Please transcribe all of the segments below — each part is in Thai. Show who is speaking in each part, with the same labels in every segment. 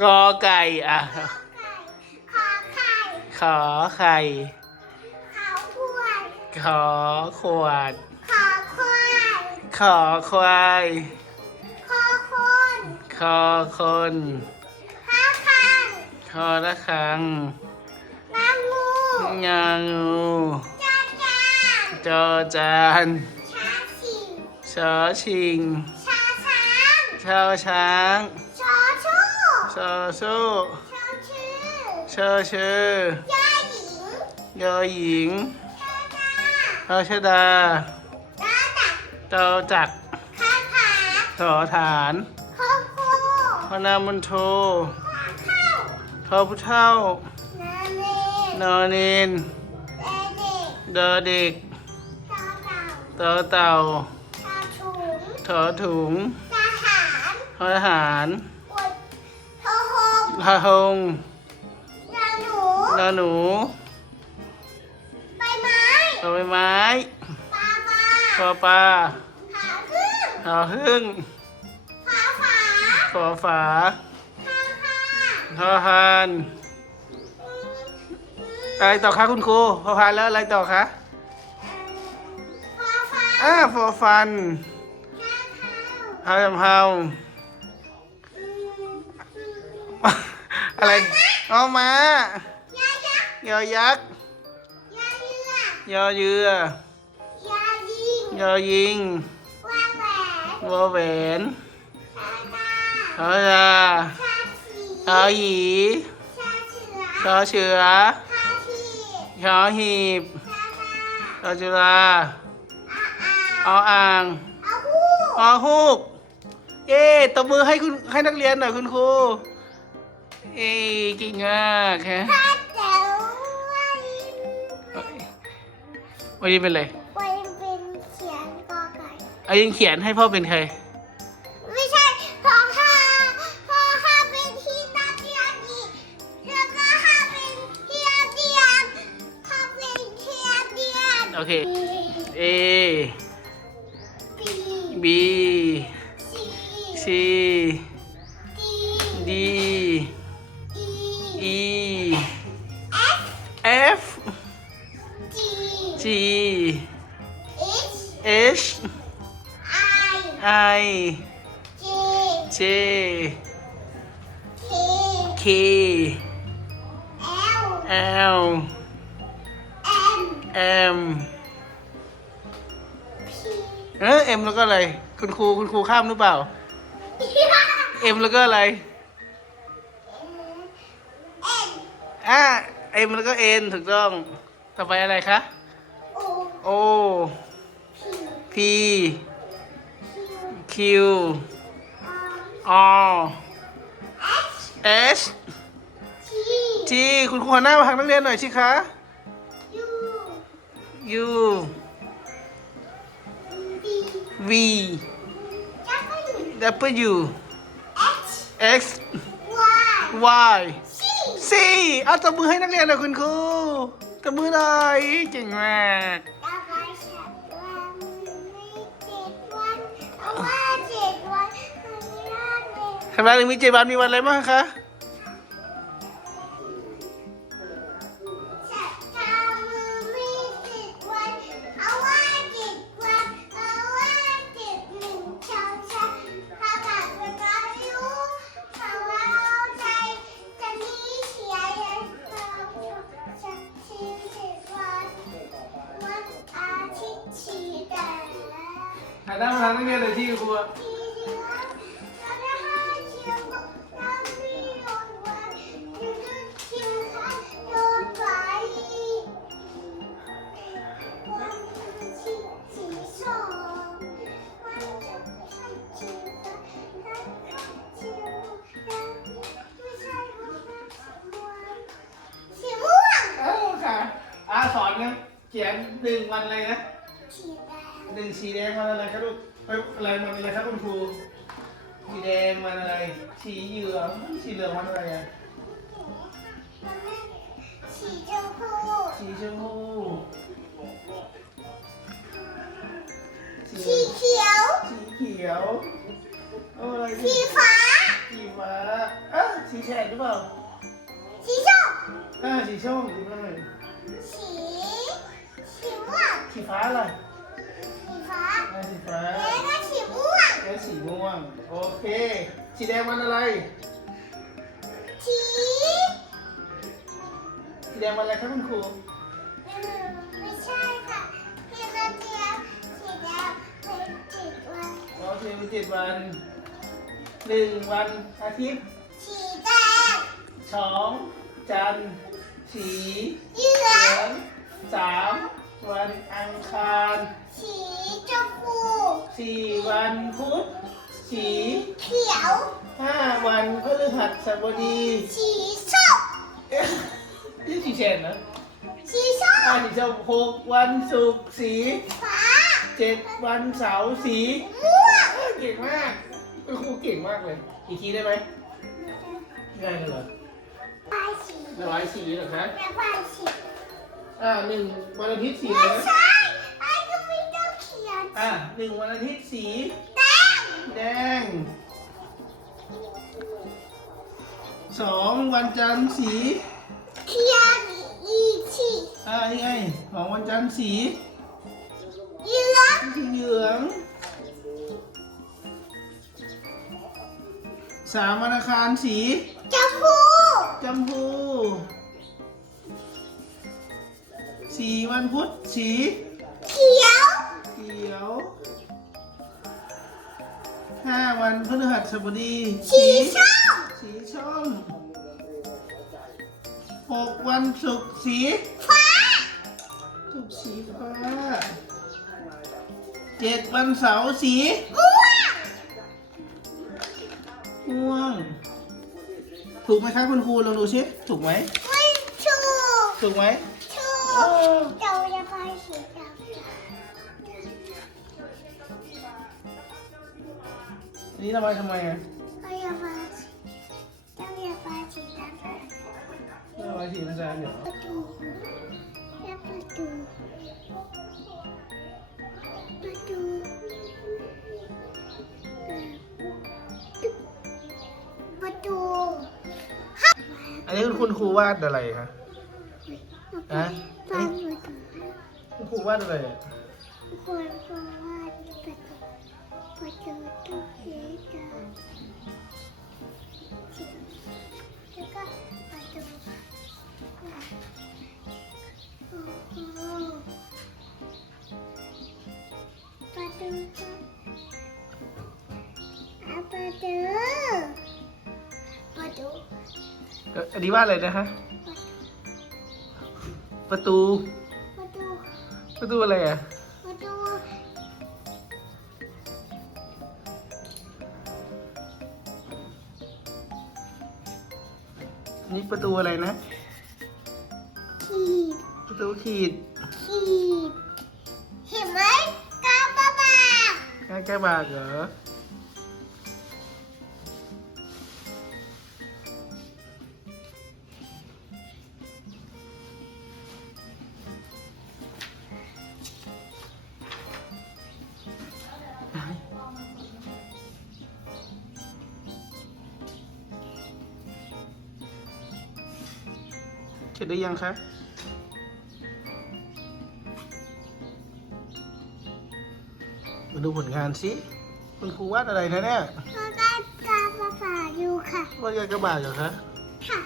Speaker 1: กอไก่อะ
Speaker 2: ขอไข่
Speaker 1: ขอไข่
Speaker 2: ขาวขวด
Speaker 1: ขอขวด
Speaker 2: ขอควาย
Speaker 1: ขอควาย
Speaker 2: ขอคน
Speaker 1: คอคน
Speaker 2: ข้าคัน
Speaker 1: คอละครัง
Speaker 2: น้ำงู
Speaker 1: งางู
Speaker 2: จ้าจ้า
Speaker 1: จอจาน
Speaker 2: ชาชิง
Speaker 1: ชอชิง
Speaker 2: ชาช้าง
Speaker 1: ชอช้าง
Speaker 2: ชอชู่
Speaker 1: ชอสู้
Speaker 2: ชอชื่อ
Speaker 1: ชอชื่อย่า
Speaker 2: หญิง
Speaker 1: ยอหญิง
Speaker 2: ชาดา
Speaker 1: พอชดา
Speaker 2: ดาตัก
Speaker 1: ตอจัก
Speaker 2: ข้าผา
Speaker 1: ถอฐาน
Speaker 2: ข้าวโพ
Speaker 1: พนามุนโท
Speaker 2: ข้าว
Speaker 1: ทอพุเท่า
Speaker 2: นาเน
Speaker 1: นอนิน
Speaker 2: เดเด็ก
Speaker 1: ดอเด็ก
Speaker 2: ตาเต่า
Speaker 1: ต่อเต่า
Speaker 2: ชาถุง
Speaker 1: ถอถุง
Speaker 2: ทหาร
Speaker 1: ทอทหาร
Speaker 2: กดท หง
Speaker 1: พะหง
Speaker 2: นาหนู
Speaker 1: นอหนู
Speaker 2: ใบไม้
Speaker 1: ตอใบไม้
Speaker 2: ปลาปลา
Speaker 1: ปอปลา
Speaker 2: หาพึ่ง
Speaker 1: หอพึ่ง
Speaker 2: ฟ้าฝา
Speaker 1: ขอฝา
Speaker 2: ข้าข้า
Speaker 1: ทอหานอะไรต่อคะคุณครูพอพานแล้วอะไรต่อคะ
Speaker 2: ฟ้าฟ้า
Speaker 1: อ้าฟอฟัน
Speaker 2: ข้าข้าว
Speaker 1: เฮาเฮา อะไรเอามา
Speaker 2: ยายักษ์
Speaker 1: ยอยักษ์
Speaker 2: ยาเรือย
Speaker 1: อเยือ
Speaker 2: ยายิง
Speaker 1: ยอยิง
Speaker 2: วางแหวน
Speaker 1: วอแหวน
Speaker 2: ชาดา
Speaker 1: ฮอยา
Speaker 2: ชาชี
Speaker 1: ฮอหยี
Speaker 2: ชาเสือ
Speaker 1: ชอเชือ
Speaker 2: ชาชี
Speaker 1: ชอหีบ
Speaker 2: ชาดา
Speaker 1: ชอจุฬา
Speaker 2: อาอา
Speaker 1: ออ่าง
Speaker 2: อาหู
Speaker 1: อฮูก เย้ตบมือให้คุณให้นักเรียนหน่อยคุณครู เอ้เก่งมากฮะ
Speaker 2: ชาเจ๋ววัน
Speaker 1: วันนี้เป็นไร
Speaker 2: วันเป็นเขียนกอไก่
Speaker 1: เอายังเขียนให้พ่อเป็นใคร
Speaker 2: ไม่ใช่พอห้าพอห้าเป็นที่นาเดียนอีกแล้วก็ห้าเป็นเทียเดียนห้าเป็นเทียเดียน
Speaker 1: โอเค A
Speaker 2: บี
Speaker 1: B
Speaker 2: ซี
Speaker 1: C
Speaker 2: เค
Speaker 1: K
Speaker 2: เอล
Speaker 1: L
Speaker 2: เอ็ม
Speaker 1: M
Speaker 2: พี
Speaker 1: เออ M แล้วก็อะไร คุณครูคุณครูข้ามหรือเปล่า M แล้วก็อะไร
Speaker 2: เอ็น
Speaker 1: อ่า M แล้วก็ N ถูกต้อง ต่อไปอะไรคะ
Speaker 2: โอ
Speaker 1: O
Speaker 2: พี
Speaker 1: P
Speaker 2: คิว
Speaker 1: Q
Speaker 2: อาร์
Speaker 1: R
Speaker 2: เอช
Speaker 1: S
Speaker 2: ที
Speaker 1: G คุณครูหันหน้ามาทางนักเรียนหน่อยสิคะ
Speaker 2: ยู
Speaker 1: U
Speaker 2: บี
Speaker 1: V
Speaker 2: ดับเบิลยู
Speaker 1: W
Speaker 2: เอช
Speaker 1: X
Speaker 2: วาย
Speaker 1: Y
Speaker 2: ซี
Speaker 1: C เอาตบมือให้นักเรียนหน่อยคุณครูตบมือหน่อยเก่งมาก
Speaker 2: ดาวไว้ฉันวันไม่เจ็ดวันเอาว่า เลย
Speaker 1: ทำงานมีเจ็ดวันมีวันอะไรบ้างคะ
Speaker 2: ฉันทำมือไม่
Speaker 1: ขียนหนึ่งวันอะไรนะ
Speaker 2: สีแดง
Speaker 1: หนึ่งสีแดงวันอะไรครับลูกเอ้ยอะไรวันอะไรครับคุณครูสีแดงวันอะไร สีเหลืองสีเหลืองวันอะไรอะ
Speaker 2: สีชมพู
Speaker 1: สีชมพูสี
Speaker 2: สีเขียว
Speaker 1: สีเขียวเอาอะไร
Speaker 2: สีฟ้า
Speaker 1: สีฟ้าอะสีแฉกหรือเปล่า
Speaker 2: สีส้ม
Speaker 1: อ่าสีส้มสีฟ้า
Speaker 2: สีสีม่วง
Speaker 1: สีฟ้าอะไร
Speaker 2: สีฟ้า
Speaker 1: อ่าสีฟ้า
Speaker 2: แล้วก็สีม่วง
Speaker 1: แล้วสีม่วง โอเค สีแดงมันอะไร
Speaker 2: สี
Speaker 1: สีแดงมันอะไรครับคุณครู
Speaker 2: เออไม่ใช่ค่ะพี่นาเดียสีแดงเป็นจิตวัน
Speaker 1: โอเคมีเจ็ดวันหนึ่งวันอาทิตย์
Speaker 2: สีแดง
Speaker 1: สองจันทร์สี
Speaker 2: เหลื
Speaker 1: เห
Speaker 2: อ
Speaker 1: ลื
Speaker 2: ง
Speaker 1: องสาม วันอังคาร
Speaker 2: สีชมพู
Speaker 1: สี่วันพุธสี
Speaker 2: เขียว
Speaker 1: ห้าวันพฤหัสบดี
Speaker 2: สีส้ม
Speaker 1: เอ๊ะนี่สีแฉกนะ
Speaker 2: สีส้ม
Speaker 1: อ่าสีส้มหกวันศุกร์สี
Speaker 2: ฟ้า
Speaker 1: เจ็ดวันเสาร์สี
Speaker 2: ม่วง
Speaker 1: เอ้ยเก่งมากคุณครูเก่งมากเลย อีกทีได้ไหมได้เลยเหรอ
Speaker 2: ไปสี
Speaker 1: ระบายสีเหรอคะ
Speaker 2: แล้วไปสี
Speaker 1: อ่าหนึ่งวันอาทิตย์สี
Speaker 2: ไม่
Speaker 1: นะ
Speaker 2: ใช่ไอ้ก็ไม่ต้องเขียน
Speaker 1: อ่าหนึ่งวันอาทิตย์สี
Speaker 2: แดง
Speaker 1: แดงสองวันจันทร์สี
Speaker 2: เขียนอีกสี
Speaker 1: อ่านี่ไงสองวันจันทร์สี
Speaker 2: เหลือง
Speaker 1: สีเหลืองสามวันอังคารสี
Speaker 2: ชมพู
Speaker 1: จมพู สี่วันพุธสี
Speaker 2: เขียว
Speaker 1: เขียวห้าวันพฤหัสบดี
Speaker 2: สีส้ม
Speaker 1: สีส้มหกวันศุกร์สี
Speaker 2: ฟ้า
Speaker 1: ศุกร์สีฟ้าเจ็ดวันเสาร์สี
Speaker 2: ม่วง
Speaker 1: ม่วง ถูกไหมครับคุณครูลองดูชิถูกไหม
Speaker 2: ไม่ถูก
Speaker 1: ถูกไหม
Speaker 2: ถู
Speaker 1: เอกอ
Speaker 2: เราจะไปสีดำ
Speaker 1: อันนี้ทำไมทำไมอะ
Speaker 2: เราจะไปเราจะไปสีดำ
Speaker 1: ทำไมสีมันจะเดี๋ยว
Speaker 2: ประตูและประตูประตูประตู
Speaker 1: อันนี้คุณครูวาดอะไรคะ อะ
Speaker 2: ฟังประตู
Speaker 1: คุณครูวาดอะไรอะ
Speaker 2: คนคนว่าประตูประตูตู้เขียนแล้วก็ประตูโอ้โหประตูอะประตูประตู
Speaker 1: เอ่ออันนี้วาดอะไรนะคะ ประตู
Speaker 2: ประตู
Speaker 1: ประตูอะไรอะ
Speaker 2: ประตู
Speaker 1: อันนี่ประตูอะไรนะ
Speaker 2: ขีด
Speaker 1: ประตูขีด
Speaker 2: ขีด เห็นไหมกาบาบา
Speaker 1: ใกล้ใกล้บากเหรอ เสร็จหรือยังคะมาดูผลงานสิคุณครูวาดอะไรนะเนี่ย
Speaker 2: เราได้กาบาบาอยู่ค่ะ
Speaker 1: วาดยากระบาดเหรอคะ
Speaker 2: ค่ะ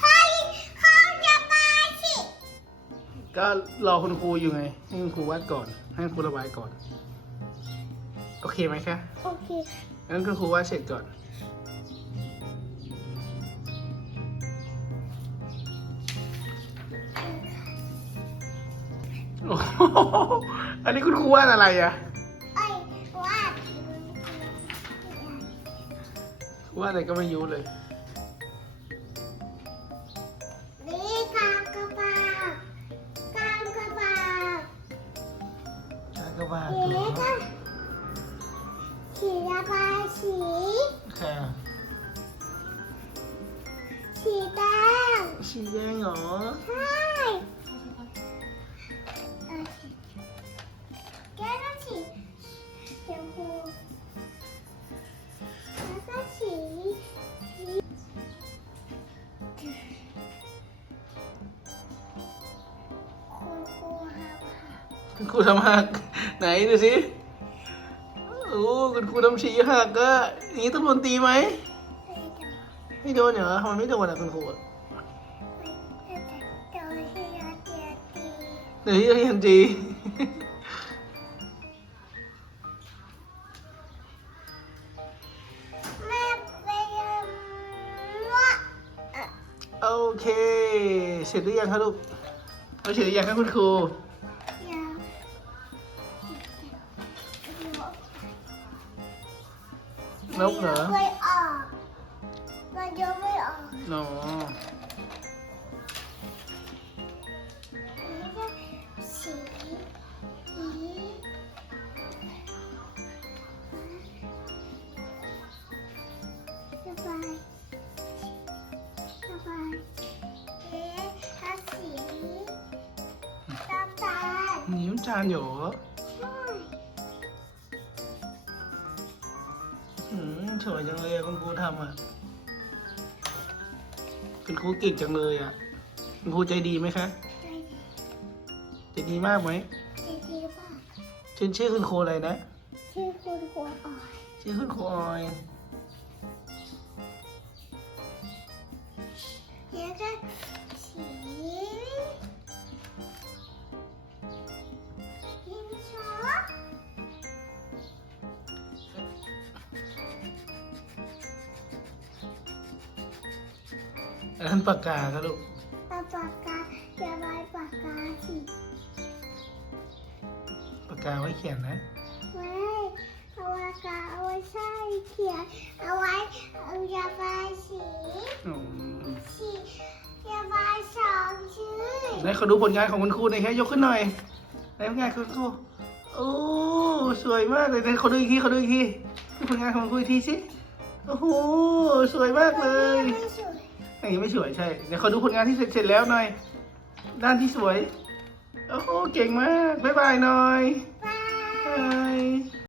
Speaker 2: เฮ้ยเขาจะมาสิ
Speaker 1: ก็รอคุณครูอยู่ไงให้คุณครูวาดก่อน ให้คุณครูระบายก่อน โอเคไหมคะ
Speaker 2: โอเค
Speaker 1: งั้นคุณครูวาดเสร็จก่อนโอ้โหอันนี้คุณครูวาดอะไรอะ
Speaker 2: เอ้ยว่าด
Speaker 1: วาดอะไรก็ไม่รู้เลย abacaxi. É. Xingão. Xingão. Ai. โอ้คุณครูทำฉี่หักก็อย่างนี้ต้องโดนตีไหมไม่โดนเหรอทำไมไม่โดนอะคุณครูอะเดี๋ยวที่เรียนจี
Speaker 2: แม่ไปยังว่า
Speaker 1: โอเค เสร็จหรือยังคะลูกเอาเสร็จหรือยังคะคุณครู นกเหรอ
Speaker 2: ไม่ออกมันยกไม่ออก
Speaker 1: อ๋อ
Speaker 2: สีสบายสบายเอ๊ะถ้าสีตาตาล
Speaker 1: นี่มันจานอยู่เหรอ
Speaker 2: ใช่
Speaker 1: อื ทำอะ คุณครูเก่งจังเลยอะ คุณครูใจดีไหมคะ
Speaker 2: ใจดี
Speaker 1: ใจดีมากไหม
Speaker 2: ใจดีป่ะ
Speaker 1: ชื่อชื่อคุณครูอะไรนะ
Speaker 2: ชื่อคุณครูอ่อย
Speaker 1: ชื่อคุณครูออย
Speaker 2: อั
Speaker 1: นนั้นปากกาครับลูก
Speaker 2: เอาปากกาอย่าไว้ปากกาสิ
Speaker 1: ปากกาไว้เขียนนะ
Speaker 2: ไม่เอาปากกาเอาไว้ใช่เขียนเอาไว้เอายาบายสี
Speaker 1: อืม
Speaker 2: สียาบายสองชื่อ
Speaker 1: ไหนเขาดูผลงานของคุณครูหน่อยแค่ยกขึ้นหน่อยไหนผลงานคุณครูโอ้สวยมากเลยไหนเขาดูอีกทีเขาดูอีกทีดูผลงานของคุณครูอีกทีสิโอ้โหสวยมากเลย
Speaker 2: ไม่สวย
Speaker 1: อันนี้ไม่สวยใช่เดี๋ยวขอดูผลงานที่เสร็จเสร็จแล้วหน่อย ด้านที่สวย โอ้โหเก่งมาก บ๊ายบายหน่อ
Speaker 2: ย
Speaker 1: บาย